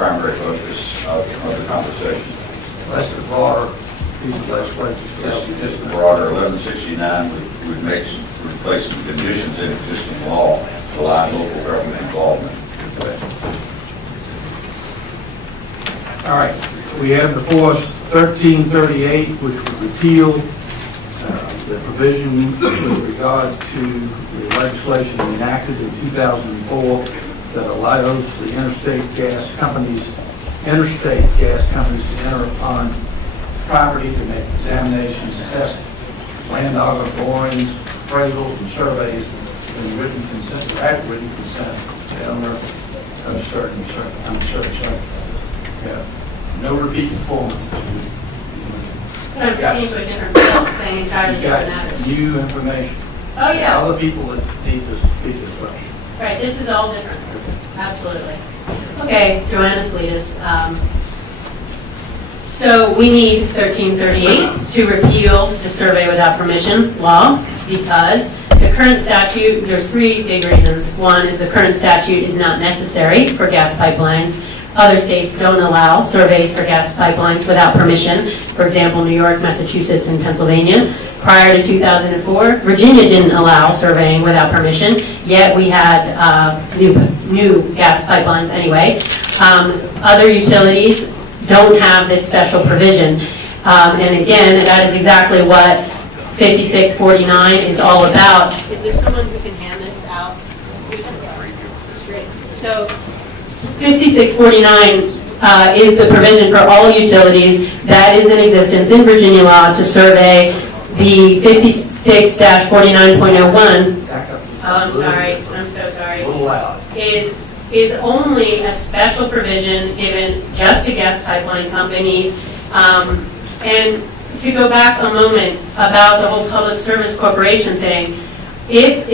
primary focus of the conversation. That's the broader piece of legislation. This broader 1169 would replace some conditions in existing law to allow local government involvement. All right, we have before us 1338, which would repeal the provision with regard to the legislation enacted in 2004 that allows the interstate gas companies to enter upon property to make examinations, tests, land auger borings, appraisals, and surveys, and written consent, or at written consent, the owner of a certain survey. Yeah. No repeat performance. But I'm speaking to a different bill, saying entirely different matters. New information. Oh, yeah. Other people that need to speak as well. Right, this is all different. Absolutely. Okay, Joanna Salidas. So we need 1338 to repeal the survey without permission law because the current statute, there's three big reasons. One is the current statute is not necessary for gas pipelines. Other states don't allow surveys for gas pipelines without permission. For example, New York, Massachusetts, and Pennsylvania. Prior to 2004, Virginia didn't allow surveying without permission, yet we had new gas pipelines anyway. Other utilities don't have this special provision. And again, that is exactly what 5649 is all about. Is there someone who can hand this out? Great. So 5649 is the provision for all utilities that is in existence in Virginia law to survey. The 56-49.01, oh, I'm sorry, I'm so sorry, is only a special provision given just to gas pipeline companies. And to go back a moment about the whole public service corporation thing, if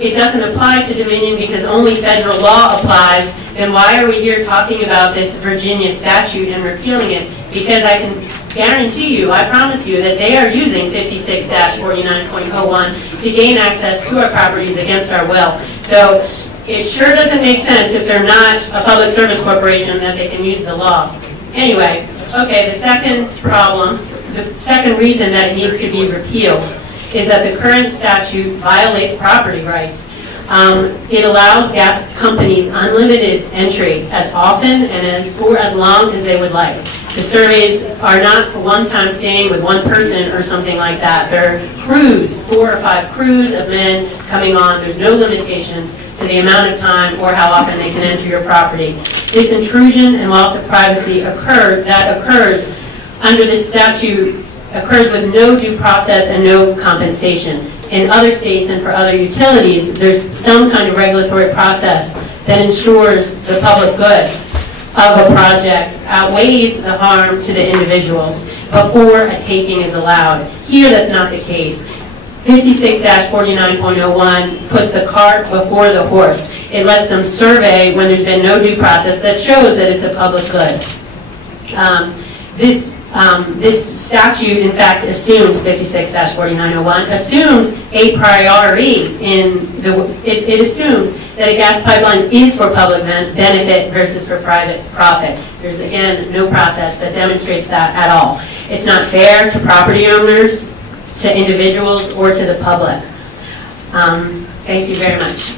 it doesn't apply to Dominion because only federal law applies, then why are we here talking about this Virginia statute and repealing it? Because I can guarantee you, I promise you, that they are using 56-49.01 to gain access to our properties against our will. So it sure doesn't make sense if they're not a public service corporation that they can use the law. Anyway, okay, the second problem, the second reason that it needs to be repealed is that the current statute violates property rights. It allows gas companies unlimited entry as often and for as long as they would like. The surveys are not a one-time thing with one person or something like that. They're crews, 4 or 5 crews of men coming on. There's no limitations to the amount of time or how often they can enter your property. This intrusion and loss of privacy occurs under this statute occurs with no due process and no compensation. In other states and for other utilities, there's some kind of regulatory process that ensures the public good of a project outweighs the harm to the individuals before a taking is allowed. Here, that's not the case. 56-49.01 puts the cart before the horse. It lets them survey when there's been no due process that shows that it's a public good. This statute, in fact, assumes 56-4901 assumes a priority in it assumes that a gas pipeline is for public benefit versus for private profit. There's, again, no process that demonstrates that at all. It's not fair to property owners, to individuals, or to the public. Thank you very much.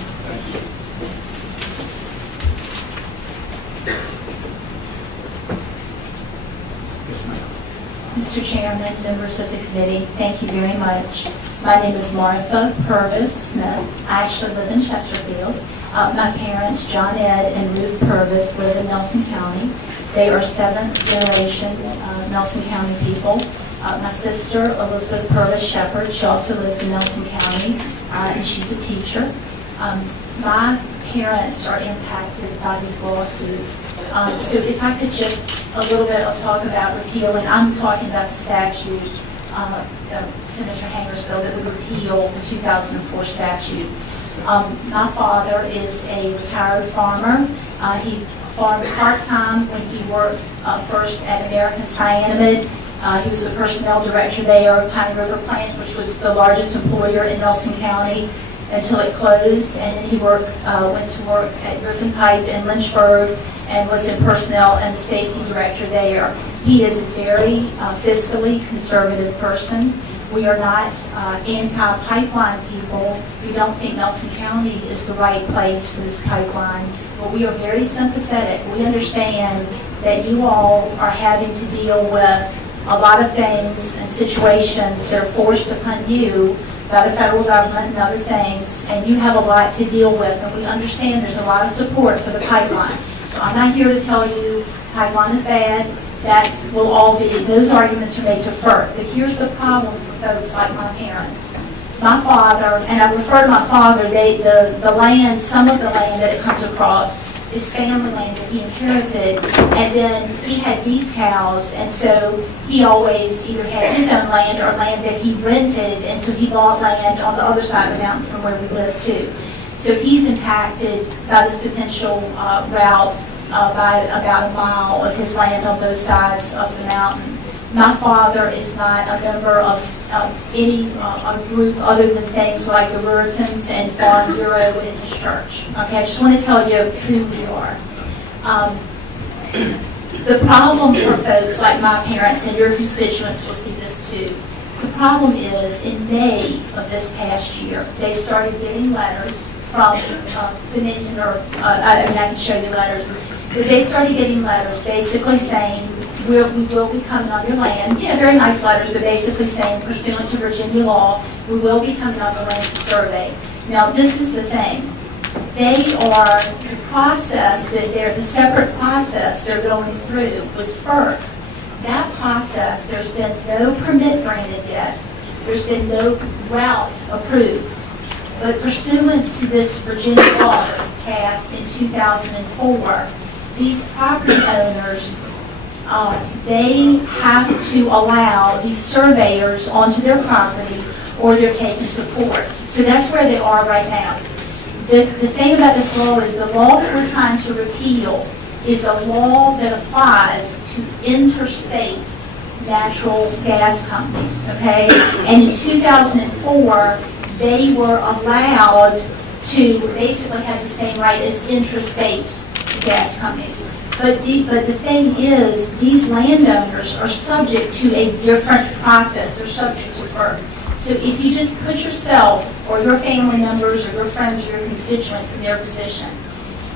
Mr. Chairman, members of the committee, thank you very much. My name is Martha Purvis Smith. I actually live in Chesterfield. My parents, John Ed and Ruth Purvis, live in Nelson County. They are 7th generation Nelson County people. My sister, Elizabeth Purvis Shepherd, she also lives in Nelson County, and she's a teacher. My parents are impacted by these lawsuits. So if I could just a little bit, I'll talk about repealing. I'm talking about the statute, Senator Hanger's bill that would repeal the 2004 statute. My father is a retired farmer. He farmed part-time when he worked first at American Cyanamid. He was the personnel director there, Pine River Plant, which was the largest employer in Nelson County. until it closed, and then he went to work at Griffin Pipe in Lynchburg and was in personnel and the safety director there. He is a very fiscally conservative person. We are not anti-pipeline people. We don't think Nelson County is the right place for this pipeline, but we are very sympathetic. We understand that you all are having to deal with a lot of things and situations that are forced upon you by the federal government and other things, and you have a lot to deal with, and we understand there's a lot of support for the pipeline. So I'm not here to tell you pipeline is bad. That will all be, those arguments are made to FERC. But here's the problem for folks like my parents. My father, and I refer to my father, the land, some of the land that it comes across is family land that he inherited, and then he had beach cows, and so he always either had his own land or land that he rented, and so he bought land on the other side of the mountain from where we live too. So he's impacted by this potential route by about a mile of his land on both sides of the mountain. My father is not a member of any group other than things like the Ruritans and Farm Bureau in his church. Okay, I just want to tell you who we are. The problem for folks like my parents, and your constituents will see this too, the problem is in May of this past year, they started getting letters from Dominion, or I can show you letters. They started getting letters basically saying, we will be coming on your land. Yeah, very nice letters, but basically saying, pursuant to Virginia law, we will be coming on your land to survey. Now, this is the thing. They are the process, that they're the separate process they're going through with FERC. That process, there's been no permit granted yet. There's been no route approved. But pursuant to this Virginia law that was passed in 2004, these property owners, they have to allow these surveyors onto their property or they're taken to court. So that's where they are right now. The thing about this law is the law that we're trying to repeal is a law that applies to interstate natural gas companies, okay? And in 2004, they were allowed to basically have the same right as intrastate gas companies. But the thing is, these landowners are subject to a different process. They're subject to FERC. So if you just put yourself or your family members or your friends or your constituents in their position,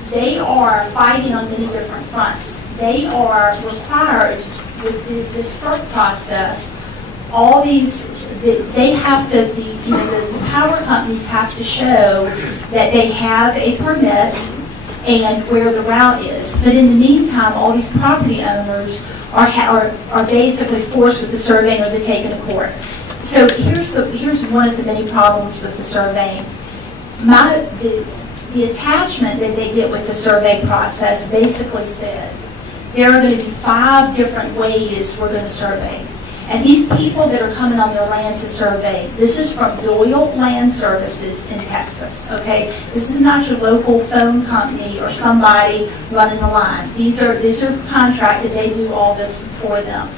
they are fighting on many different fronts. They are required with this FERC process. All these, they have to, the power companies have to show that they have a permit and where the route is. But in the meantime, all these property owners are basically forced with the surveying or they're taken to court. So here's one of the many problems with the surveying. The attachment that they get with the survey process basically says there are going to be 5 different ways we're going to survey. And these people that are coming on their land to survey, this is from Doyle Land Services in Texas, okay? This is not your local phone company or somebody running the line. These are contracted, they do all this for them.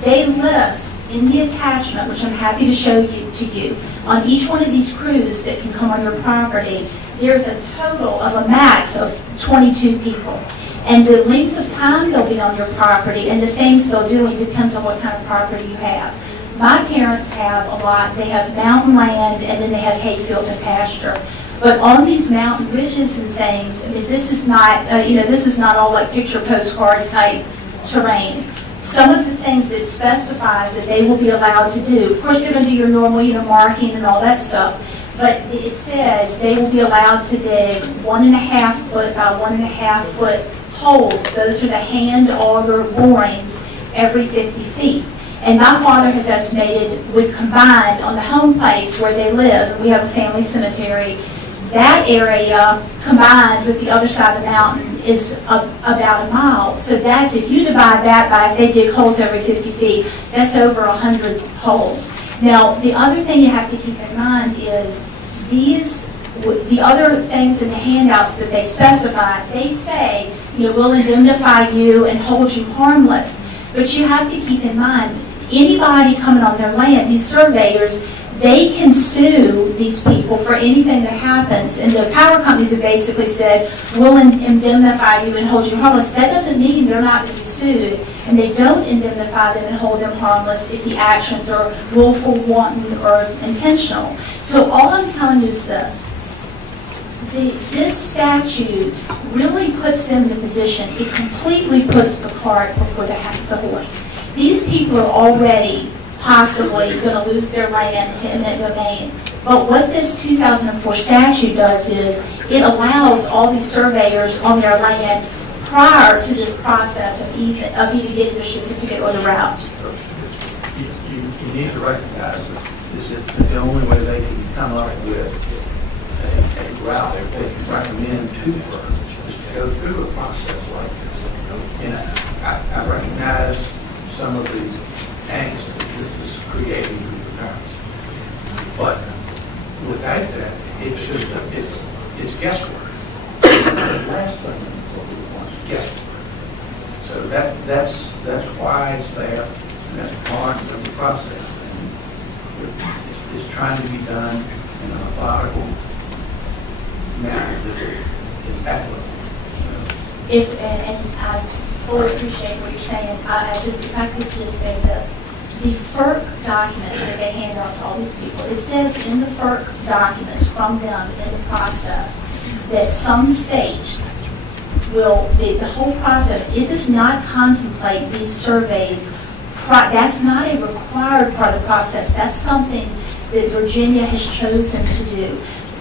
They list in the attachment, which I'm happy to show you to you, on each one of these crews that can come on your property, there's a total of a max of 22 people. And the length of time they'll be on your property and the things they'll do, it depends on what kind of property you have. My parents have a lot. They have mountain land and then they have hayfield and pasture. But on these mountain ridges and things, I mean, this is not, this is not all like picture postcard type terrain. Some of the things that it specifies that they will be allowed to do, of course they're going to do your normal, marking and all that stuff. But it says they will be allowed to dig 1.5 foot by 1.5 foot holes. Those are the hand auger borings every 50 feet. And my father has estimated with combined on the home place where they live, and we have a family cemetery, that area combined with the other side of the mountain is about a mile. So that's, if you divide that by, if they dig holes every 50 feet, that's over 100 holes. Now, the other thing you have to keep in mind is the other things in the handouts that they specify, they say, we'll indemnify you and hold you harmless. But you have to keep in mind, anybody coming on their land, these surveyors, they can sue these people for anything that happens. And the power companies have basically said, we'll indemnify you and hold you harmless. That doesn't mean they're not going to be sued. And they don't indemnify them and hold them harmless if the actions are willful, wanton, or intentional. So all I'm telling you is this. This statute really puts them in the position, it completely puts the cart before the horse. These people are already possibly going to lose their land to eminent domain. But what this 2004 statute does is it allows all these surveyors on their land prior to this process of even getting the certificate or the route. You need to recognize that the only way they can come up with a route that they can recommend to firms is to go through a process like this. And I recognize some of the angst that this is creating in the parents. But without that, it's guesswork. The last thing what we want is guesswork. So that's why it's there, and that's part of the process. And it's trying to be done in a methodical manner that is applicable. And I fully appreciate what you're saying. If I could just say this. The FERC documents that they hand out to all these people, it says in the FERC documents from them in the process that some states will, the whole process, it does not contemplate these surveys. That's not a required part of the process. That's something that Virginia has chosen to do.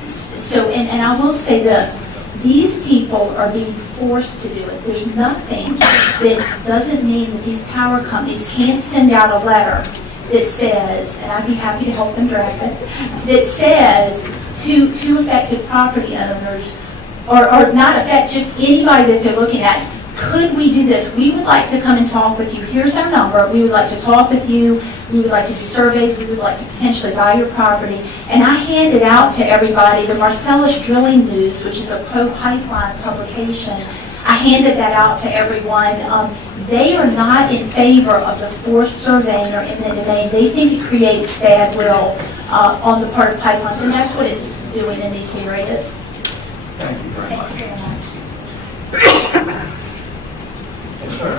So, and I will say this, these people are being forced to do it. There's nothing that doesn't mean that these power companies can't send out a letter that says, and I'd be happy to help them draft it, that says to affected property owners, or not affect, just anybody that they're looking at, could we do this? We would like to come and talk with you. Here's our number. We would like to talk with you. We would like to do surveys. We would like to potentially buy your property. And I handed out to everybody the Marcellus Drilling News, which is a pro-pipeline publication. I handed that out to everyone. They are not in favor of the forced surveying or eminent domain. They think it creates bad will on the part of pipelines, and that's what it's doing in these areas. Thank you very much. Thank you very much. Yes, sir.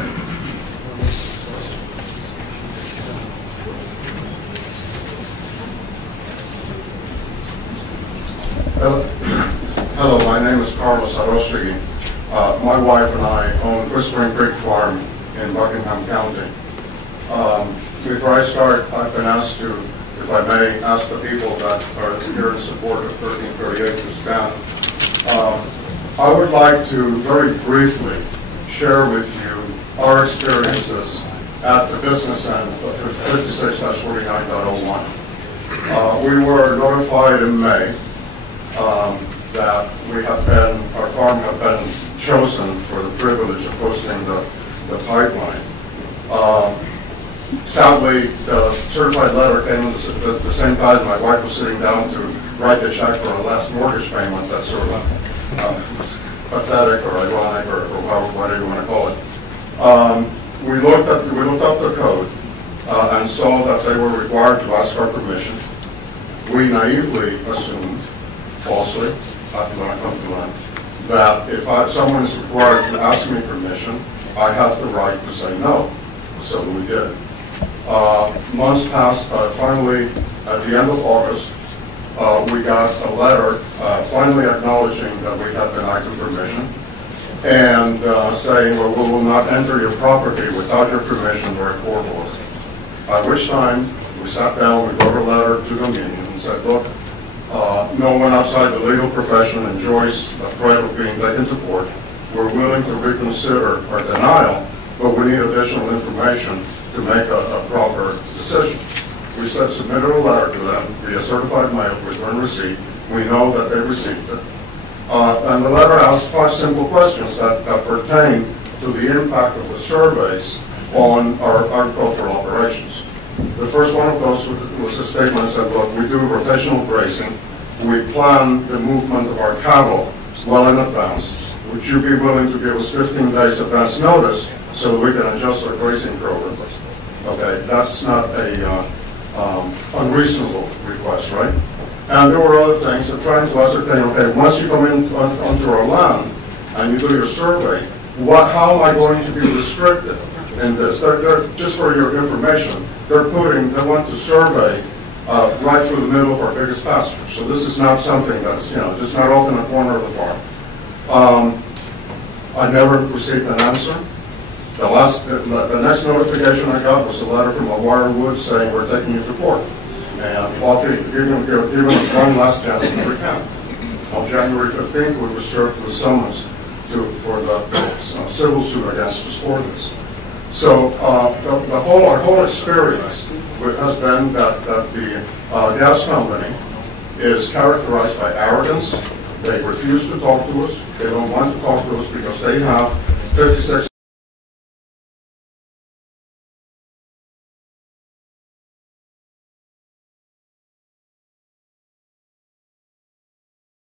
Hello, my name is Carlos Arostegui. My wife and I own Whispering Creek Farm in Buckingham County. Before I start, I've been asked to, if I may, ask the people that are here in support of 1338 to stand. I would like to very briefly share with you our experiences at the business end of 56-49.01. We were notified in May that our farm had been chosen for the privilege of hosting the pipeline. Sadly, the certified letter came at the same time my wife was sitting down to write the check for a last mortgage payment. That's sort of pathetic or ironic or whatever you want to call it. We looked up the code and saw that they were required to ask our permission. We naively assumed, falsely, after I come to learn, that if someone is required to ask me permission, I have the right to say no. So we did. Months passed. Finally, at the end of August, we got a letter finally acknowledging that we had been acting permission and saying, well, we will not enter your property without your permission or a court order. At which time, we sat down, we wrote a letter to Dominion and said, look, no one outside the legal profession enjoys the threat of being taken to court. We're willing to reconsider our denial, but we need additional information to make a proper decision. We said submitted a letter to them via certified mail, return receipt. We know that they received it. And the letter asked 5 simple questions that pertain to the impact of the surveys on our agricultural operations. The first one of those was a statement that said, look, we do rotational grazing. We plan the movement of our cattle well in advance. Would you be willing to give us 15 days advance notice so that we can adjust our grazing program? Okay, that's not a unreasonable request, right? And there were other things of trying to ascertain, okay, once you come in onto our land and you do your survey, how am I going to be restricted in this? Just for your information, they want to survey right through the middle of our biggest pasture. So this is not something that's, just not off in the corner of the farm. I never received an answer. The next notification I got was a letter from a Wire Woods saying we're taking you to court and giving us one last chance to recount. On January 15th, we were served with summons for the civil suit against us for this. So our whole experience has been that the gas company is characterized by arrogance. They refuse to talk to us. They don't want to talk to us because they have 56